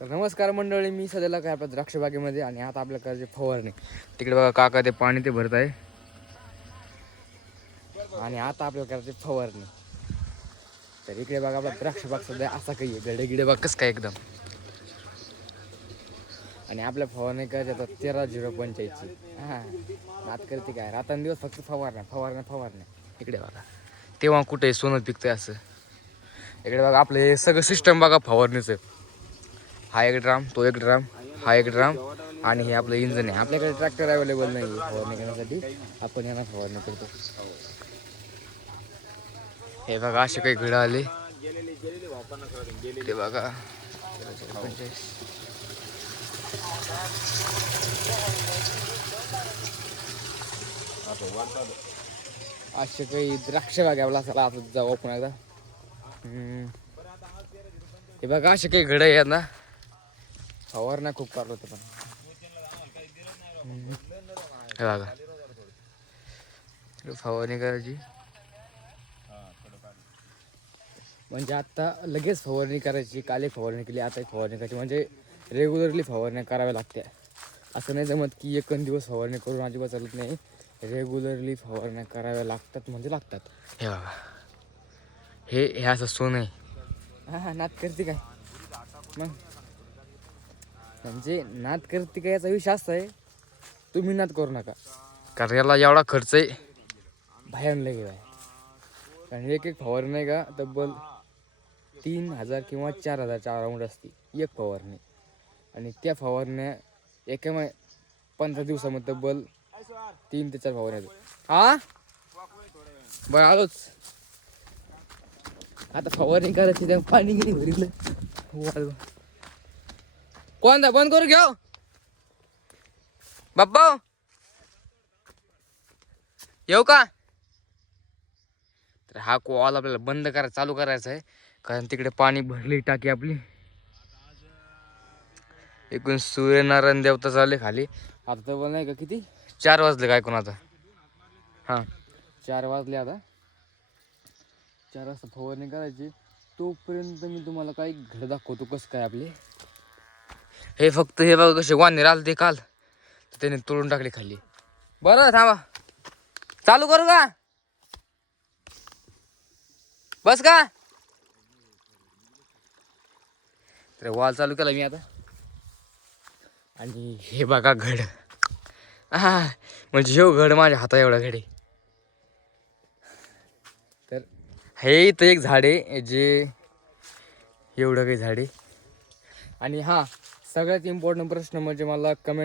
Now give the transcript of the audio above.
तर नमस्कार मंडळी मी सध्याला काय आपल्या द्राक्षबागेमध्ये आणि आता आपल्या करायचे फवारणी. तिकडे बघा काका ते पाणी ते भरत आहे. आणि आता आपल्याकडे करायचे फवारणी. तर इकडे बघा आपला द्राक्षबाग सध्या असा काही आहे. गडे गिडे बाग कसं काय एकदम. आणि आपल्या फवारणी करायच्या आता तेरा झिरो पंच्याऐंशी. हां. रात करते काय रात्रंदिवस फक्त फवारण्या फवारण्या फवारण्या. इकडे बघा. तेव्हा कुठे सोनं पिकतंय असं. इकडे बघा आपलं हे सगळं सिस्टम बघा फवारणीचं. हा एक ड्राम तो एक ड्राम हा एक ड्राम आणि हे आपलं इंजन आहे. आपल्याकडे ट्रॅक्टर अवेलेबल नाही आहे फवारणी करण्यासाठी. आपण यांना फवारणी करतो. हे बघा असे काही घडं आले. ते बघा. असे काही द्राक्ष बागेला चला आता जाऊ आपण एकदा हे बघा असे काही घड आहेत ना. फवारण्या खूप करत होते पण. हे बघा. फवारणी करायची. म्हणजे आता लगेच फवारणी करायची काल एक फवारणी केली आता एक फवारणी करायची. म्हणजे रेग्युलरली फवारण्या कराव्या लागत्या. असं नाही जमत की एक दिवस फवारणी करून अजिबात चालत नाही. रेग्युलरली फवारण्या कराव्या लागतात म्हणजे लागतात. हे बघा. हे हे असं सोनं आहे. हा हा नाद करते काय? मग. म्हणजे नाद करते काय याचा विषय असा आहे तुम्ही नाद करू नका. कारण याला एवढा खर्च आहे. भयान लगे आहे. कारण एक एक फवारणी नाही का तब्बल तीन हजार किंवा चार हजारच्या अराउंड असते एक फवारणी. आणि त्या फवारण्या एका मै पंधरा दिवसामध्ये तब्बल तीन ते चार फवारण्या. हा? बरं आलोच. आता फवारणी करायची त्या पाणी गेली भरितलं वाढव. कोणता? बंद करू घ्या हो. बाप्पा हो. येऊ का? तर हा कॉल आपल्याला बंद करा चालू करायचा आहे. कारण तिकडे पाणी भरली टाकी आपली. एकूण सूर्यनारायण देवता चालले खाली. आता तर नाही का किती? चार वाजले काय आता? हां. चार वाजले आता. चार वाजता फवारणी करायची. तोपर्यंत मी तुम्हाला काही घर दाखवतो कसं काय आपले? हे फक्त हे बघा कसे वानेर राहिले ते काल. तर त्याने तोडून टाकले खाली. बरं थांबा. चालू करू का? बस का? तर वॉल चालू केला मी आता. आणि हे बघा घड. हा म्हणजे हे घड माझ्या हाता एवढा घड. आहे तर हे इथं एक झाड आहे जे एवढं काही झाड आहे. आणि हा सगळ्यात इम्पॉर्टंट प्रश्न म्हणजे मला कमेंट